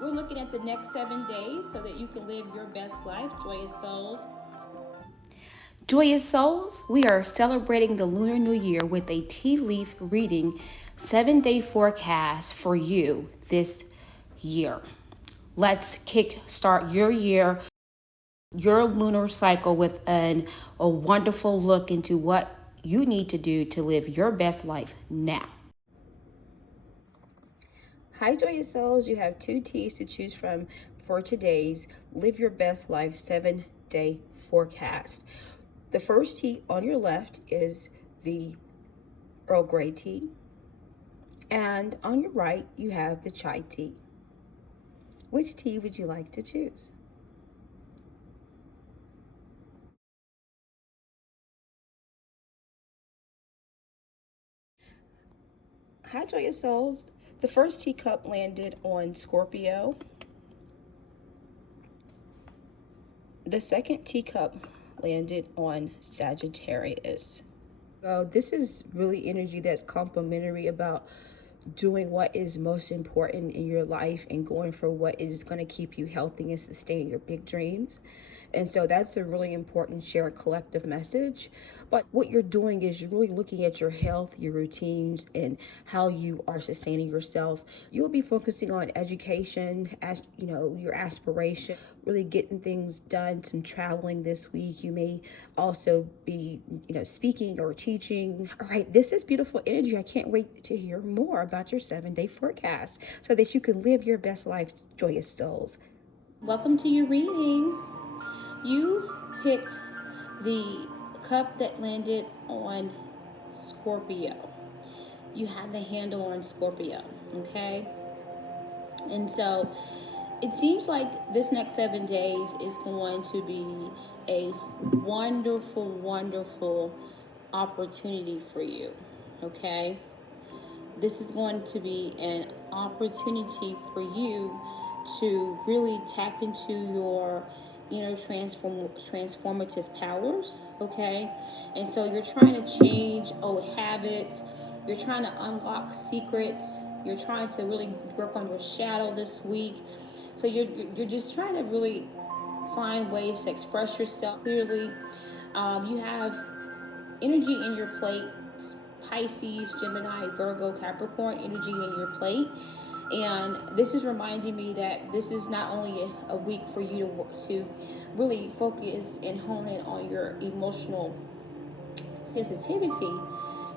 We're looking at the next 7 days so that you can live your best life, Joyous Souls. Joyous Souls, we are celebrating the Lunar New Year with a tea leaf reading 7-day forecast for you this year. Let's kick start your year, your lunar cycle with a wonderful look into what you need to do to live your best life now. Hi, Joyous Souls. You have two teas to choose from for today's Live Your Best Life 7-day forecast. The first tea on your left is the Earl Grey tea, and on your right, you have the chai tea. Which tea would you like to choose? Hi, Joyous Souls. The first teacup landed on Scorpio. The second teacup landed on Sagittarius. This is really energy that's complementary about doing what is most important in your life and going for what is going to keep you healthy and sustain your big dreams. And so that's a really important shared collective message. But what you're doing is you're really looking at your health, your routines, and how you are sustaining yourself. You'll be focusing on education, as you know, your aspiration, really getting things done, some traveling this week. You may also be, speaking or teaching. All right, this is beautiful energy. I can't wait to hear more about your 7-day forecast so that you can live your best life, Joyous Souls. Welcome to your reading. You picked the cup that landed on Scorpio. You had the handle on Scorpio, okay? And so it seems like this next 7 days is going to be a wonderful, wonderful opportunity for you, okay? This is going to be an opportunity for you to really tap into your inner transformative powers, okay? And so you're trying to change old habits, you're trying to unlock secrets, you're trying to really work on your shadow this week. So you're just trying to really find ways to express yourself clearly. You have energy in your plate, Pisces, Gemini, Virgo, Capricorn energy in your plate. And this is reminding me that this is not only a week for you to really focus and hone in on your emotional sensitivity,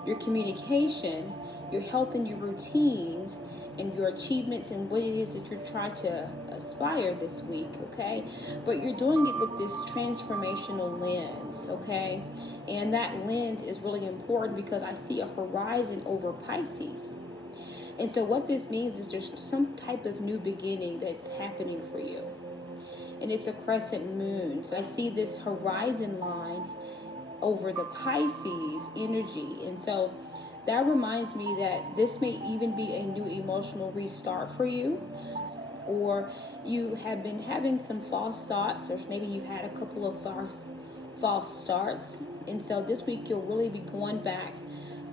your communication, your health and your routines, and your achievements and what it is that you're trying to aspire this week, okay? But you're doing it with this transformational lens, okay? And that lens is really important because I see a horizon over Pisces. And so what this means is there's some type of new beginning that's happening for you. And it's a crescent moon. So I see this horizon line over the Pisces energy. And so that reminds me that this may even be a new emotional restart for you, or you have been having some false thoughts, or maybe you've had a couple of false starts. And so this week you'll really be going back,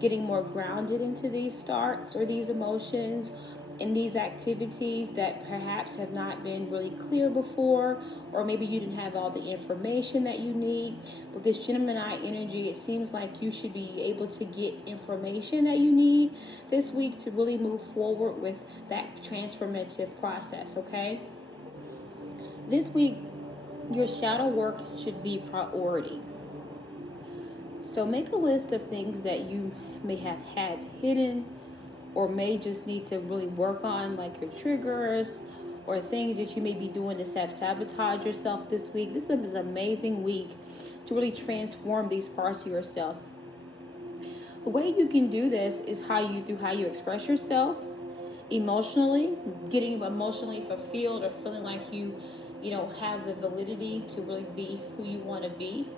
getting more grounded into these starts or these emotions and these activities that perhaps have not been really clear before, or maybe you didn't have all the information that you need. With this Gemini energy, it seems like you should be able to get information that you need this week to really move forward with that transformative process, okay? This week, your shadow work should be priority. So make a list of things that you may have had hidden or may just need to really work on, like your triggers or things that you may be doing to sabotage yourself this week. This is an amazing week to really transform these parts of yourself. The way you can do this is through how you express yourself emotionally, getting emotionally fulfilled or feeling like you have the validity to really be who you want to be.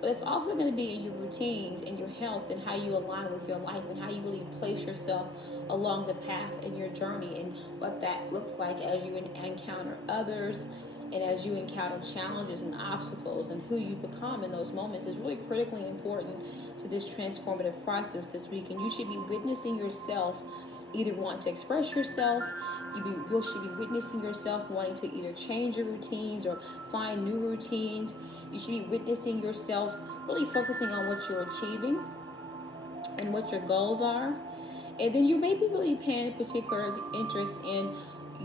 But it's also going to be in your routines and your health and how you align with your life and how you really place yourself along the path in your journey and what that looks like as you encounter others and as you encounter challenges and obstacles, and who you become in those moments is really critically important to this transformative process this week. And you should be witnessing yourself either want to express yourself. You should be witnessing yourself wanting to either change your routines or find new routines. You should be witnessing yourself really focusing on what you're achieving and what your goals are. And then you may be really paying particular interest in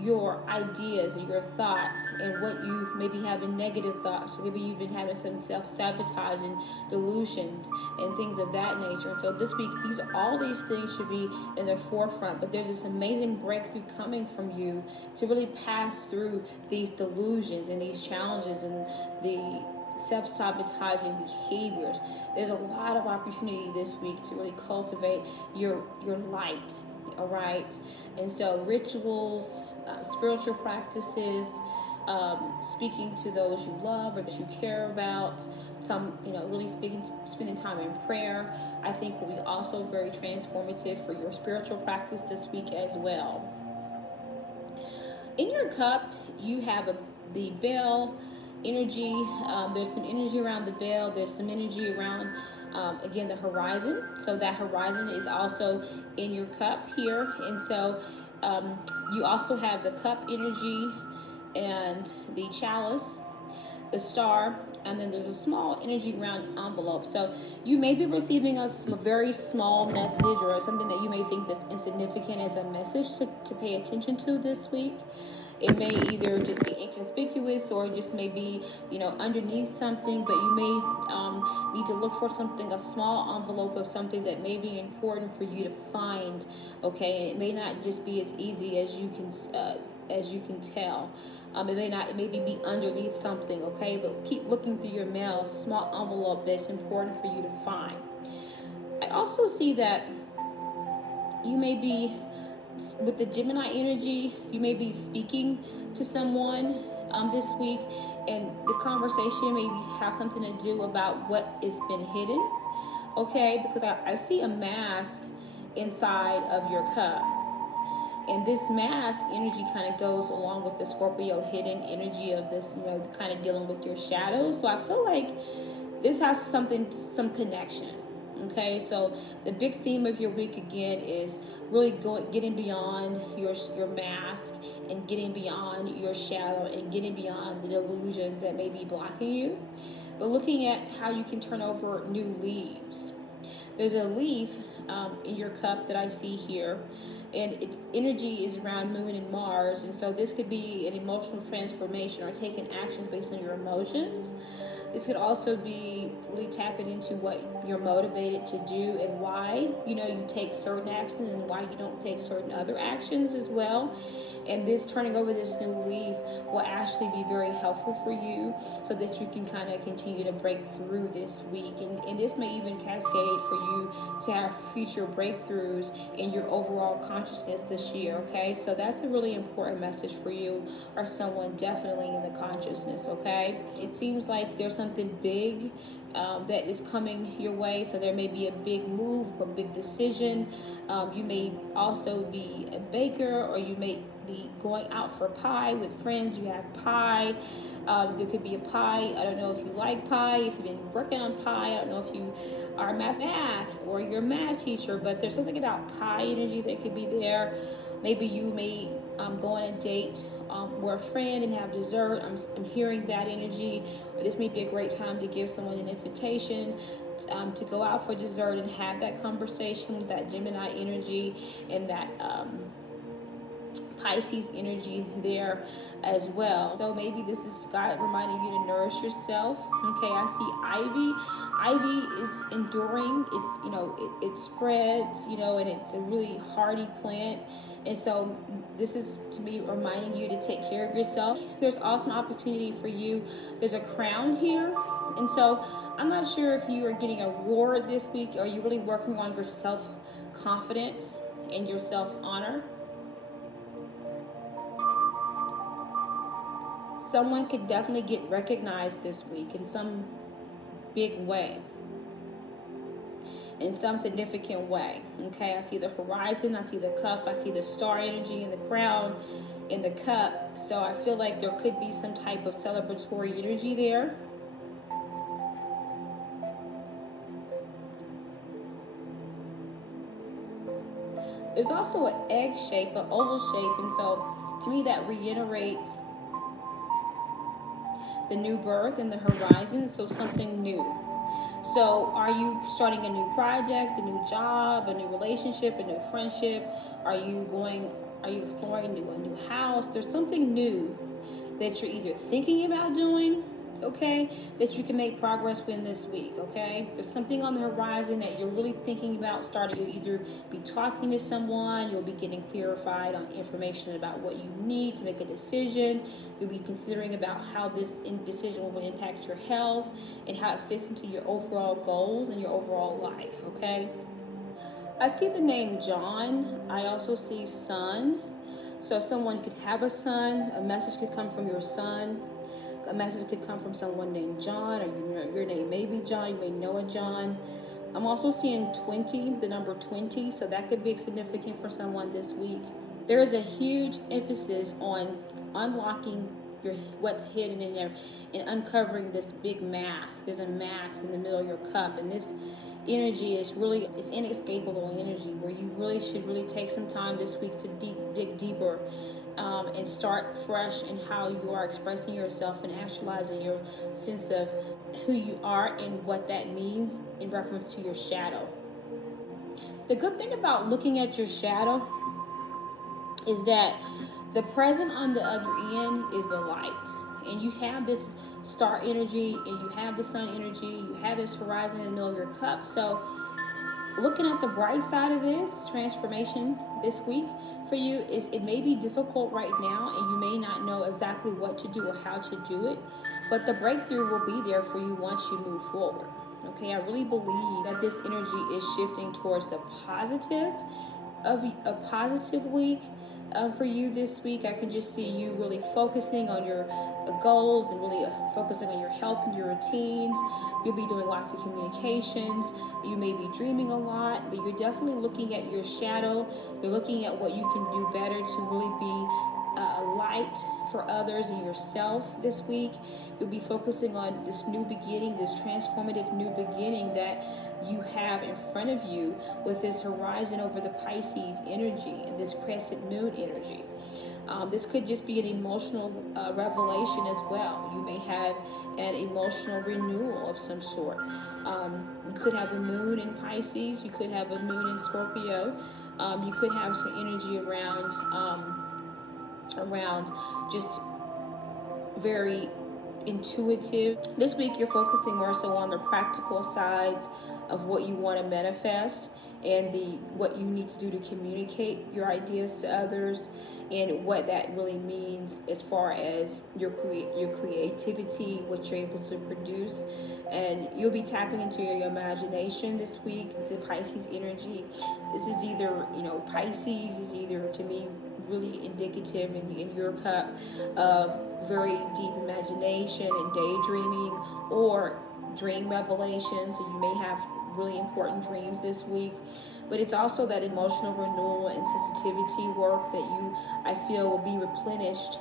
your ideas and your thoughts and what you maybe having negative thoughts. So maybe you've been having some self-sabotaging delusions and things of that nature. So this week, all these things should be in the forefront. But there's this amazing breakthrough coming from you to really pass through these delusions and these challenges and the self-sabotaging behaviors. There's a lot of opportunity this week to really cultivate your light. All right, and so rituals, spiritual practices, speaking to those you love or that you care about, really spending time in prayer, I think will be also very transformative for your spiritual practice this week as well. In your cup, you have the bell energy. There's some energy around the bell. There's some energy around, again, the horizon. So that horizon is also in your cup here. And so you also have the cup energy and the chalice, the star, and then there's a small energy around envelope. So you may be receiving a very small message or something that you may think that's insignificant as a message to pay attention to this week. It may either just be inconspicuous or just may be, underneath something, but you may need to look for something, a small envelope of something that may be important for you to find, okay? And it may not just be as easy as you can tell. It may be underneath something, okay? But keep looking through your mail, small envelope that's important for you to find. I also see that you may be, with the Gemini energy, you may be speaking to someone this week, and the conversation may have something to do about what has been hidden, okay? Because I see a mask inside of your cup. And this mask energy kind of goes along with the Scorpio hidden energy of this, kind of dealing with your shadows. So I feel like this has some connection. Okay, so the big theme of your week again is really getting beyond your mask and getting beyond your shadow and getting beyond the delusions that may be blocking you, but looking at how you can turn over new leaves. There's a leaf in your cup that I see here, and its energy is around Moon and Mars, and so this could be an emotional transformation or taking actions based on your emotions. This could also be really tapping into what you're motivated to do and why, you take certain actions and why you don't take certain other actions as well. And this turning over this new leaf will actually be very helpful for you so that you can kind of continue to break through this week. And this may even cascade for you to have future breakthroughs in your overall consciousness this year, okay? So that's a really important message for you or someone definitely in the consciousness, okay? It seems like there's something big that is coming your way. So there may be a big move or big decision. You may also be a baker, or you may be going out for pie with friends. You have pie. There could be a pie. I don't know if you like pie, if you've been working on pie. I don't know if you are math or you're a math teacher, but there's something about pie energy that could be there. Maybe you may go on a date with a friend and have dessert. I'm hearing that energy. Or this may be a great time to give someone an invitation to go out for dessert and have that conversation with that Gemini energy and that Pisces energy there as well. So maybe this is God reminding you to nourish yourself. Okay, I see ivy. Ivy is enduring. It's it spreads, and it's a really hardy plant. And so this is to me reminding you to take care of yourself. There's also an opportunity for you. There's a crown here. And so I'm not sure if you are getting a reward this week, or you're really working on your self-confidence and your self-honor. Someone could definitely get recognized this week in some big way, in some significant way. Okay, I see the horizon, I see the cup, I see the star energy in the crown, in the cup. So I feel like there could be some type of celebratory energy there. There's also an egg shape, an oval shape, and so to me that reiterates the new birth and the horizon, so something new. So, are you starting a new project, a new job, a new relationship, a new friendship? Are you going? Are you exploring a new house? There's something new that you're either thinking about doing, okay, that you can make progress with this week, okay? There's something on the horizon that you're really thinking about starting. You'll either be talking to someone, you'll be getting clarified on information about what you need to make a decision, you'll be considering about how this decision will impact your health and how it fits into your overall goals and your overall life, okay? I see the name John. I also see son. So someone could have a son. A message could come from your son. A message could come from someone named John, or your name may be John. You may know a John. I'm also seeing 20, the number 20. So that could be significant for someone this week. There is a huge emphasis on unlocking your what's hidden in there and uncovering this big mask. There's a mask in the middle of your cup, and this energy is really it's inescapable energy where you really should really take some time this week to dig deeper and start fresh in how you are expressing yourself and actualizing your sense of who you are and what that means in reference to your shadow. The good thing about looking at your shadow is that the present on the other end is the light. And you have this star energy and you have the sun energy, you have this horizon in the middle of your cup. So looking at the bright side of this transformation this week for you is it may be difficult right now and you may not know exactly what to do or how to do it, but the breakthrough will be there for you once you move forward. Okay, I really believe that this energy is shifting towards the positive of a positive week for you this week. I can just see you really focusing on your goals and really focusing on your health and your routines. You'll be doing lots of communications. You may be dreaming a lot, but you're definitely looking at your shadow. You're looking at what you can do better to really be a light for others and yourself this week. You'll be focusing on this new beginning, this transformative new beginning that you have in front of you with this horizon over the Pisces energy and this crescent moon energy. This could just be an emotional revelation as well. You may have an emotional renewal of some sort. You could have a moon in Pisces, you could have a moon in Scorpio, you could have some energy around just very intuitive. This week you're focusing more so on the practical sides of what you want to manifest and the what you need to do to communicate your ideas to others and what that really means as far as your creativity, what you're able to produce. And you'll be tapping into your imagination this week, the Pisces energy. This is either, Pisces is either to me really indicative in your cup of very deep imagination and daydreaming or dream revelations. And you may have really important dreams this week. But it's also that emotional renewal and sensitivity work that I feel, will be replenished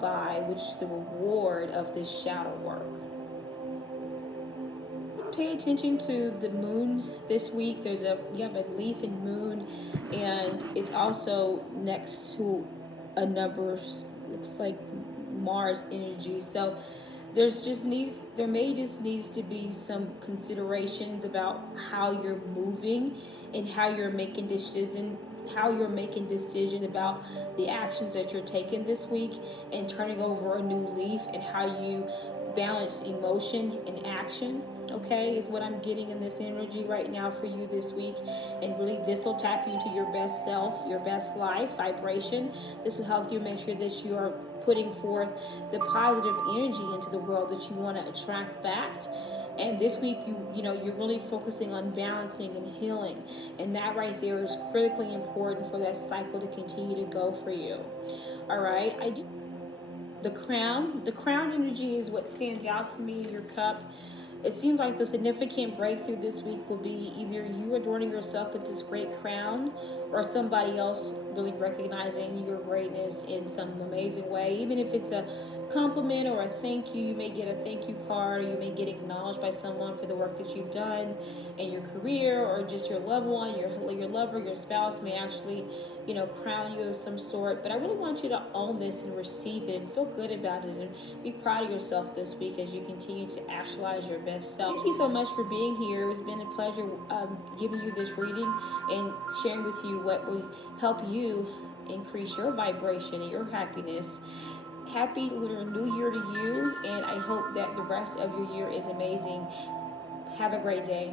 by which is the reward of this shadow work. Pay attention to the moons this week. You have a leaf and moon, and it's also next to a number, looks like Mars energy. So there may just needs to be some considerations about how you're moving and how you're making decisions about the actions that you're taking this week and turning over a new leaf and how you balance emotion and action. Okay, is what I'm getting in this energy right now for you this week. And really, this will tap you to your best self, your best life vibration. This will help you make sure that you are putting forth the positive energy into the world that you want to attract back. And this week, you're really focusing on balancing and healing, and that right there is critically important for that cycle to continue to go for you. All right, I do. The crown energy is what stands out to me in your cup. It seems like the significant breakthrough this week will be either you adorning yourself with this great crown or somebody else really recognizing your greatness in some amazing way. Even if it's a compliment or a thank you, you may get a thank you card, or you may get acknowledged by someone for the work that you've done in your career, or just your loved one, your lover, your spouse may actually, crown you of some sort. But I really want you to own this and receive it and feel good about it and be proud of yourself this week as you continue to actualize your best self. Thank you so much for being here. It's been a pleasure giving you this reading and sharing with you what will help you increase your vibration and your happiness. Happy Lunar New Year to you, and I hope that the rest of your year is amazing. Have a great day.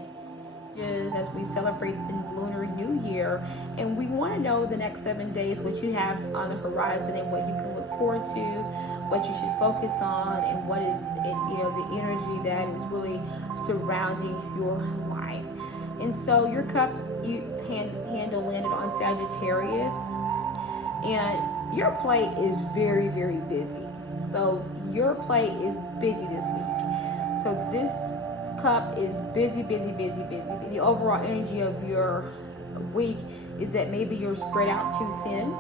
As we celebrate the Lunar New Year, and we want to know the next 7 days what you have on the horizon and what you can look forward to, what you should focus on, and what is the energy that is really surrounding your life. And so your cup handle landed on Sagittarius, and your plate is very, very busy. So your plate is busy this week. So this cup is busy, busy, busy, busy. The overall energy of your week is that maybe you're spread out too thin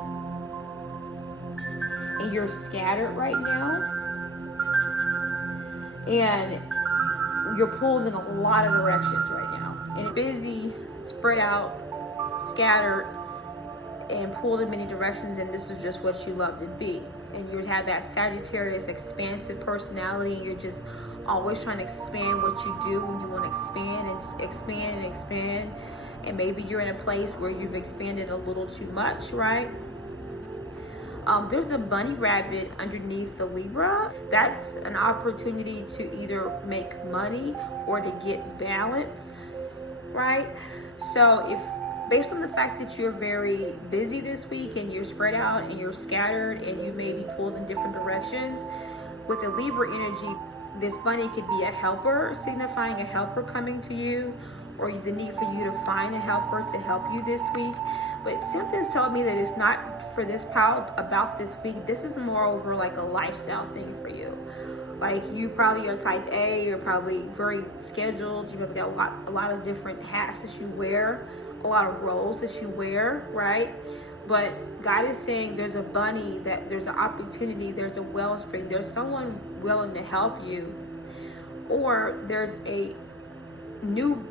and you're scattered right now, and you're pulled in a lot of directions right now. And busy, spread out, scattered, and pulled in many directions, and this is just what you love to be. And you have that Sagittarius expansive personality, and you're just always trying to expand what you do, and you want to expand and expand and expand. And maybe you're in a place where you've expanded a little too much, right? There's a bunny rabbit underneath the Libra. That's an opportunity to either make money or to get balance, right? So if based on the fact that you're very busy this week and you're spread out and you're scattered and you may be pulled in different directions, with the Libra energy, this bunny could be a helper, signifying a helper coming to you, or the need for you to find a helper to help you this week. But something's told me that it's not for this pile about this week. This is more over like a lifestyle thing for you. Like you probably are type A, you're probably very scheduled, you probably got a lot of different hats that you wear, a lot of roles that you wear, right? But God is saying there's a bunny, that there's an opportunity, there's a wellspring, there's someone willing to help you, or there's a new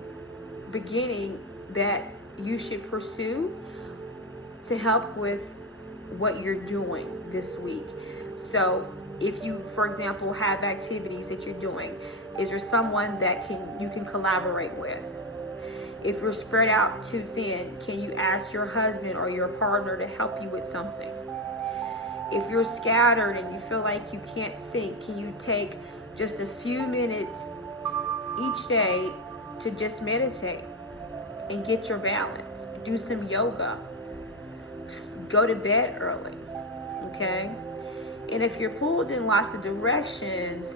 beginning that you should pursue to help with what you're doing this week. So if you, for example, have activities that you're doing, is there someone that you can collaborate with? If you're spread out too thin, can you ask your husband or your partner to help you with something? If you're scattered and you feel like you can't think, can you take just a few minutes each day to just meditate and get your balance? Do some yoga. Go to bed early, okay? And if you're pulled in lots of directions,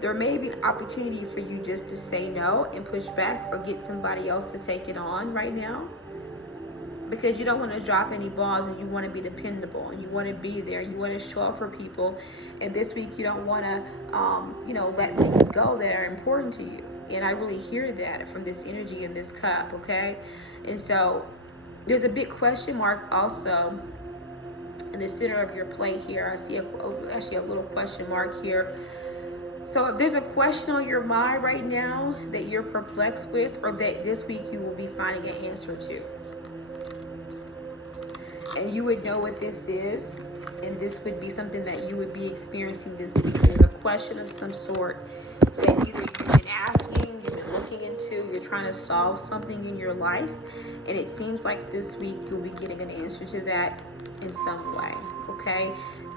there may be an opportunity for you just to say no and push back, or get somebody else to take it on right now, because you don't want to drop any balls, and you want to be dependable, and you want to be there, you want to show up for people. And this week you don't want to let things go that are important to you. And I really hear that from this energy in this cup, okay? And so there's a big question mark also in the center of your plate here. I see actually a little question mark here. So if there's a question on your mind right now that you're perplexed with, or that this week you will be finding an answer to, and you would know what this is, and this would be something that you would be experiencing this week. There's a question of some sort that either you've been asking, you've been looking into, you're trying to solve something in your life, and it seems like this week you'll be getting an answer to that in some way, okay?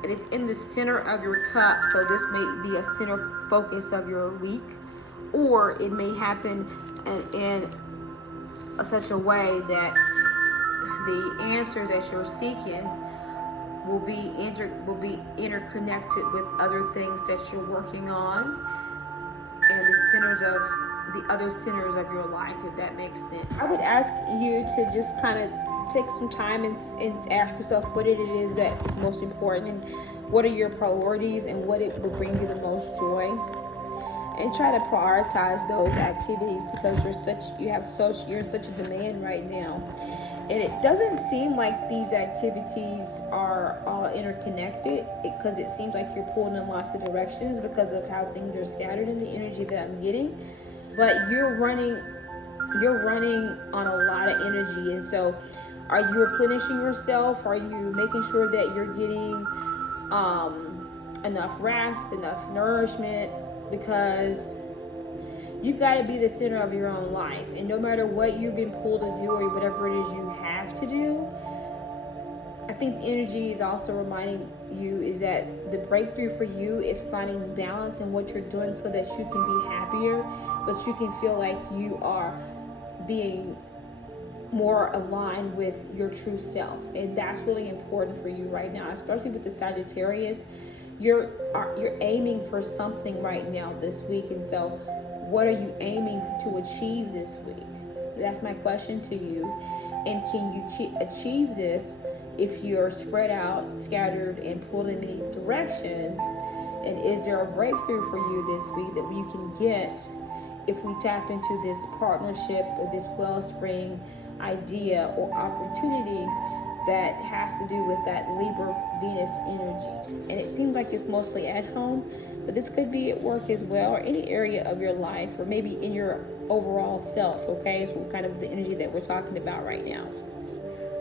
And it's in the center of your cup, so this may be a center focus of your week, or it may happen in such a way that the answers that you're seeking will be interconnected with other things that you're working on, and the other centers of your life, if that makes sense. I would ask you to just kind of take some time and ask yourself what it is that's most important, and what are your priorities, and what it will bring you the most joy, and try to prioritize those activities, because you're in such a demand right now. And it doesn't seem like these activities are all interconnected, because it seems like you're pulling in lots of directions because of how things are scattered in the energy that I'm getting. But you're running on a lot of energy. And so are you replenishing yourself? Are you making sure that you're getting enough rest, enough nourishment? Because you've got to be the center of your own life. And no matter what you've been pulled to do or whatever it is you have to do, I think the energy is also reminding you is that the breakthrough for you is finding balance in what you're doing so that you can be happier, but you can feel like you are being more aligned with your true self. And that's really important for you right now, especially with the Sagittarius. You're aiming for something right now this week. And so what are you aiming to achieve this week? That's my question to you. And can you achieve this if you're spread out, scattered, and pulled in many directions? And is there a breakthrough for you this week that you can get if we tap into this partnership or this wellspring idea or opportunity that has to do with that Libra Venus energy? And it seems like it's mostly at home, but this could be at work as well, or any area of your life, or maybe in your overall self. Okay, is kind of the energy that we're talking about right now.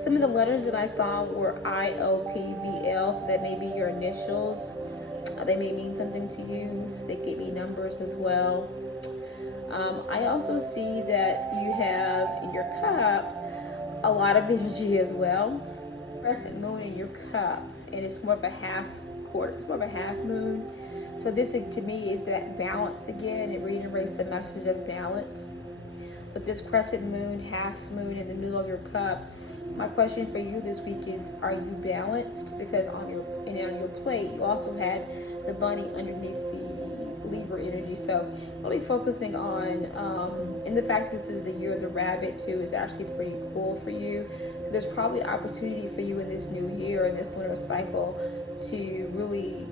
Some of the letters that I saw were IOPVL, so that may be your initials. They may mean something to you. They could be numbers as well. I also see that you have in your cup a lot of energy as well. Crescent moon in your cup, and it's more of a half quarter. It's more of a half moon. So this to me is that balance again. It reiterates the message of balance. But this crescent moon, half moon in the middle of your cup, my question for you this week is, are you balanced? Because on your plate, you also had the bunny underneath the Libra energy. So really focusing on, and the fact that this is the year of the rabbit too is actually pretty cool for you. So there's probably opportunity for you in this new year, in this lunar cycle, to really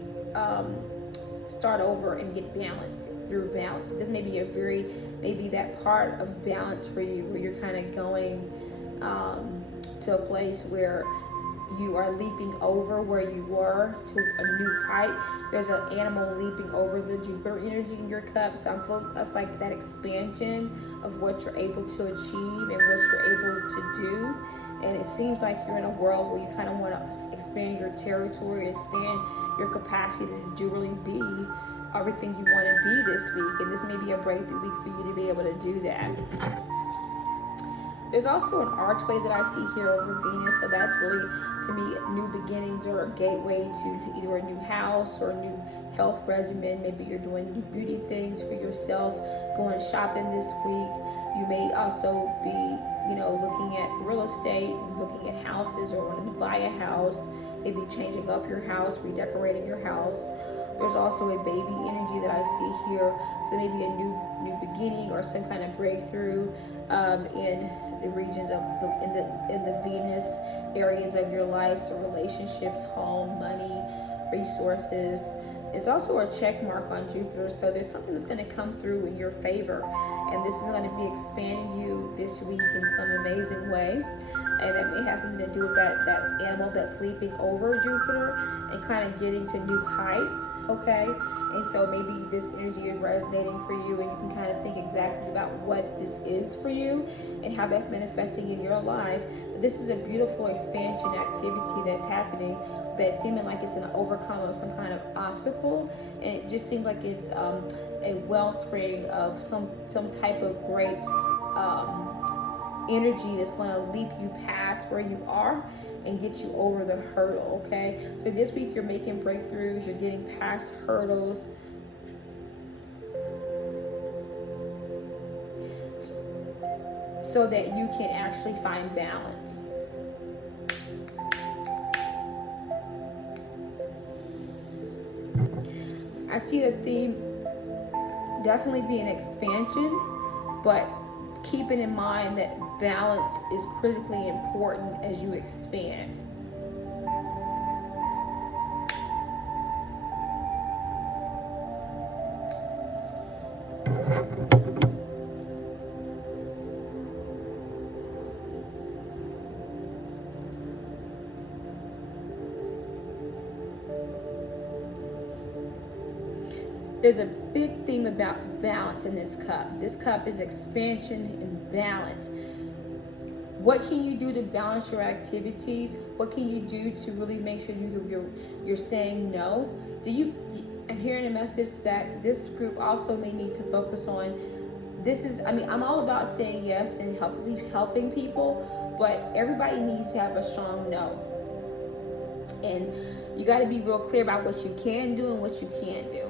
start over and get balance through balance. This may be maybe that part of balance for you where you're kind of going to a place where you are leaping over where you were to a new height. There's an animal leaping over the Jupiter energy in your cup. So I'm feeling that's like that expansion of what you're able to achieve and what you're able to do. And it seems like you're in a world where you kind of want to expand your territory, expand your capacity to really be everything you want to be this week. And this may be a breakthrough week for you to be able to do that. There's also an archway that I see here over Venus, so that's really, to me, new beginnings or a gateway to either a new house or a new health regimen. Maybe you're doing new beauty things for yourself, going shopping this week. You may also be, looking at real estate, looking at houses or wanting to buy a house, maybe changing up your house, redecorating your house. There's also a baby energy that I see here, so maybe a new beginning or some kind of breakthrough in the regions of in the Venus areas of your life, so relationships, home, money, resources. It's also a check mark on Jupiter, so there's something that's going to come through in your favor, and this is going to be expanding you this week in some amazing way. And that may have something to do with that animal that's leaping over Jupiter and kind of getting to new heights, okay? And so maybe this energy is resonating for you, and you can kind of think exactly about what this is for you and how that's manifesting in your life. But this is a beautiful expansion activity that's happening that's seeming like it's an overcome of some kind of obstacle, and it just seems like it's a wellspring of some type of great energy that's going to leap you past where you are and get you over the hurdle, okay? So this week you're making breakthroughs, you're getting past hurdles. So that you can actually find balance. I see the theme definitely being expansion, but keeping in mind that balance is critically important as you expand. There's a big theme about balance in this cup. This cup is expansion and balance. What can you do to balance your activities? What can you do to really make sure you're saying no? I'm hearing a message that this group also may need to focus on. I'm all about saying yes and helping people, but everybody needs to have a strong no. And you got to be real clear about what you can do and what you can't do.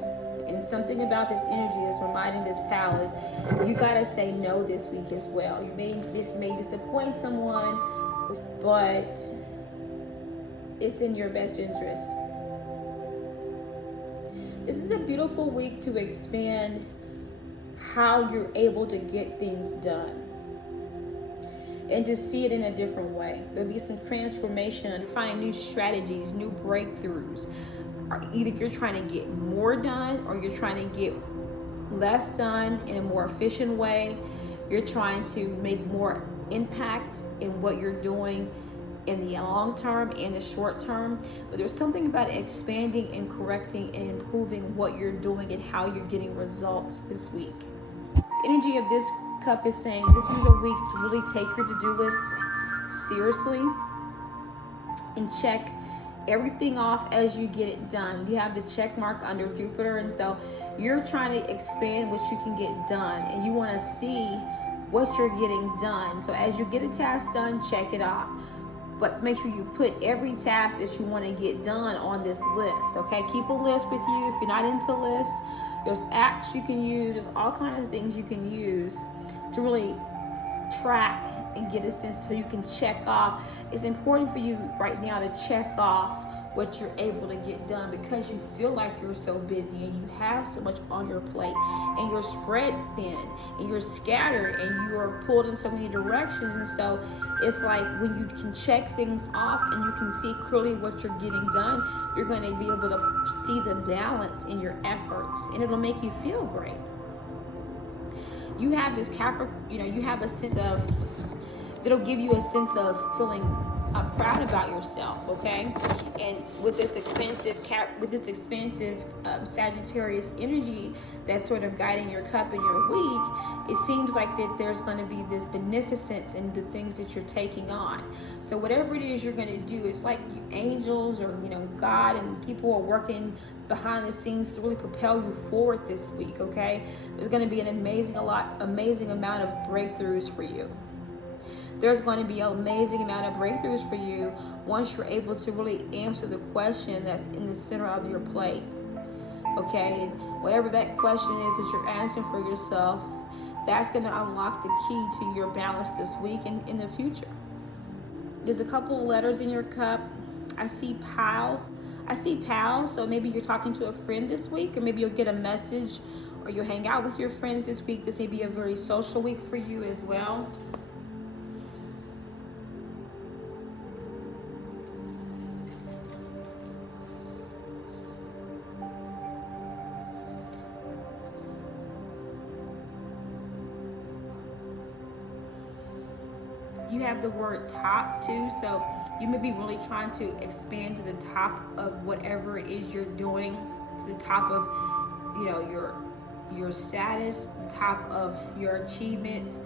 And something about this energy is reminding this palace, you got to say no this week as well. This may disappoint someone, but it's in your best interest. This is a beautiful week to expand how you're able to get things done and to see it in a different way. There'll be some transformation, finding new strategies, new breakthroughs. Either you're trying to get more done or you're trying to get less done in a more efficient way. You're trying to make more impact in what you're doing in the long term and the short term. But there's something about expanding and correcting and improving what you're doing and how you're getting results this week. The energy of this cup is saying this is a week to really take your to-do list seriously and check everything off as you get it done. You have this check mark under Jupiter, and so you're trying to expand what you can get done, and you want to see what you're getting done. So as you get a task done, check it off. But make sure you put every task that you want to get done on this list, okay? Keep a list with you. If you're not into lists, there's apps you can use. There's all kinds of things you can use to really track and get a sense so you can check off. It's important for you right now to check off what you're able to get done because you feel like you're so busy and you have so much on your plate and you're spread thin and you're scattered and you're pulled in so many directions. And so it's like when you can check things off and you can see clearly what you're getting done, you're going to be able to see the balance in your efforts and it'll make you feel great. You have this you have a sense of, that'll give you a sense of feeling proud about yourself, okay? And with this expansive Sagittarius energy that's sort of guiding your cup in your week, it seems like that there's going to be this beneficence in the things that you're taking on. So whatever it is you're going to do, it's like angels or God and people are working behind the scenes to really propel you forward this week, okay? There's going to be an amazing amount of breakthroughs for you. There's going to be an amazing amount of breakthroughs for you once you're able to really answer the question that's in the center of your plate. Okay? Whatever that question is that you're answering for yourself, that's going to unlock the key to your balance this week and in the future. There's a couple of letters in your cup. I see pal, so maybe you're talking to a friend this week, or maybe you'll get a message, or you'll hang out with your friends this week. This may be a very social week for you as well. You have the word top too, so you may be really trying to expand to the top of whatever it is you're doing, to the top of your status, the top of your achievements,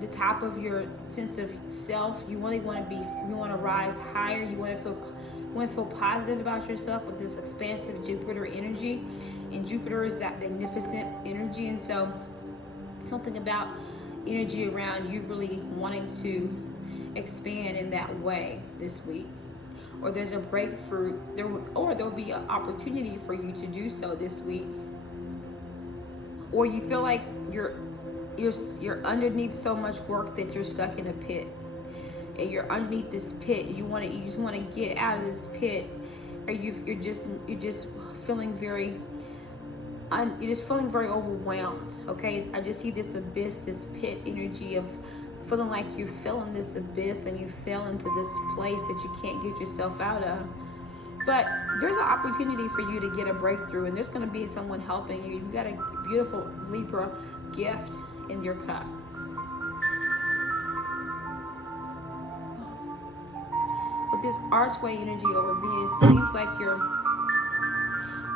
the top of your sense of self. You really want to rise higher. You want to feel positive about yourself with this expansive Jupiter energy, and Jupiter is that magnificent energy, and so something about energy around you really wanting to expand in that way this week, or there's a breakthrough or there'll be an opportunity for you to do so this week, or you feel like you're underneath so much work that you're stuck in a pit, and you're underneath this pit. You just want to get out of this pit, or you're just feeling very you're just feeling very overwhelmed, okay? I just see this abyss, this pit energy of feeling like you fell in this abyss and you fell into this place that you can't get yourself out of. But there's an opportunity for you to get a breakthrough, and there's going to be someone helping you. You got a beautiful Libra gift in your cup. With this archway energy over Venus, it seems like you're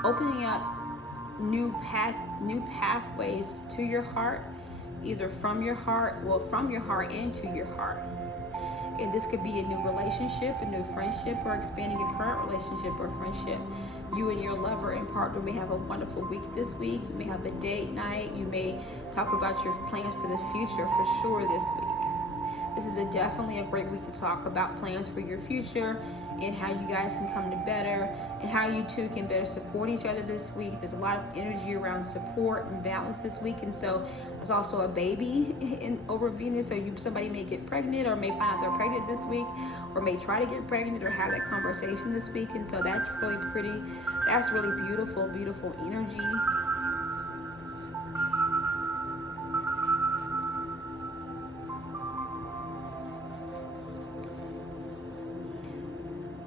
opening up new pathways to your heart, either from your heart, well, from your heart into your heart. And this could be a new relationship, a new friendship, or expanding a current relationship or friendship. You and your lover and partner may have a wonderful week this week. You may have a date night. You may talk about your plans for the future for sure this week. This is definitely a great week to talk about plans for your future and how you guys can come to better and how you two can better support each other this week. There's a lot of energy around support and balance this week, and so there's also a baby in over Venus. So somebody may get pregnant or may find out they're pregnant this week, or may try to get pregnant or have that conversation this week, and so that's really pretty. That's really beautiful, beautiful energy.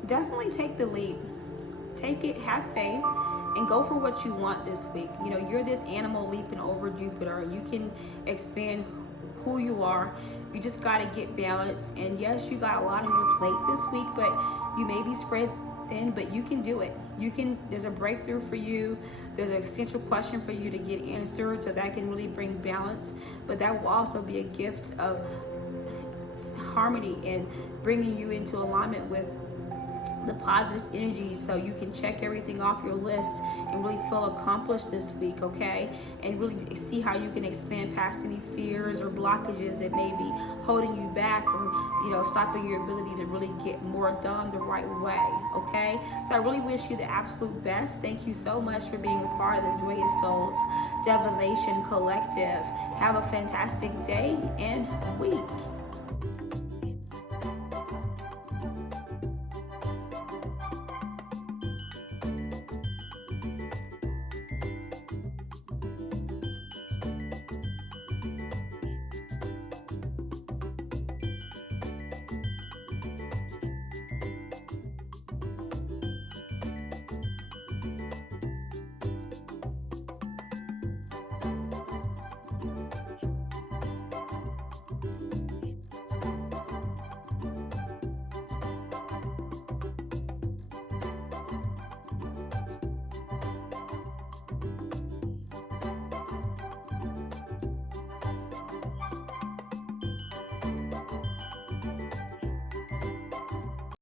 Definitely take the leap. Take it, have faith, and go for what you want this week. You know, you're this animal leaping over Jupiter. You can expand who you are. You just got to get balance. And yes, you got a lot on your plate this week, but you may be spread thin, but you can do it. You can, there's a breakthrough for you. There's an essential question for you to get answered, so that can really bring balance. But that will also be a gift of harmony and bringing you into alignment with the positive energy, so you can check everything off your list and really feel accomplished this week, okay? And really see how you can expand past any fears or blockages that may be holding you back, or stopping your ability to really get more done the right way, okay? So I really wish you the absolute best. Thank you so much for being a part of the Joyous Souls Divination Collective. Have a fantastic day and week.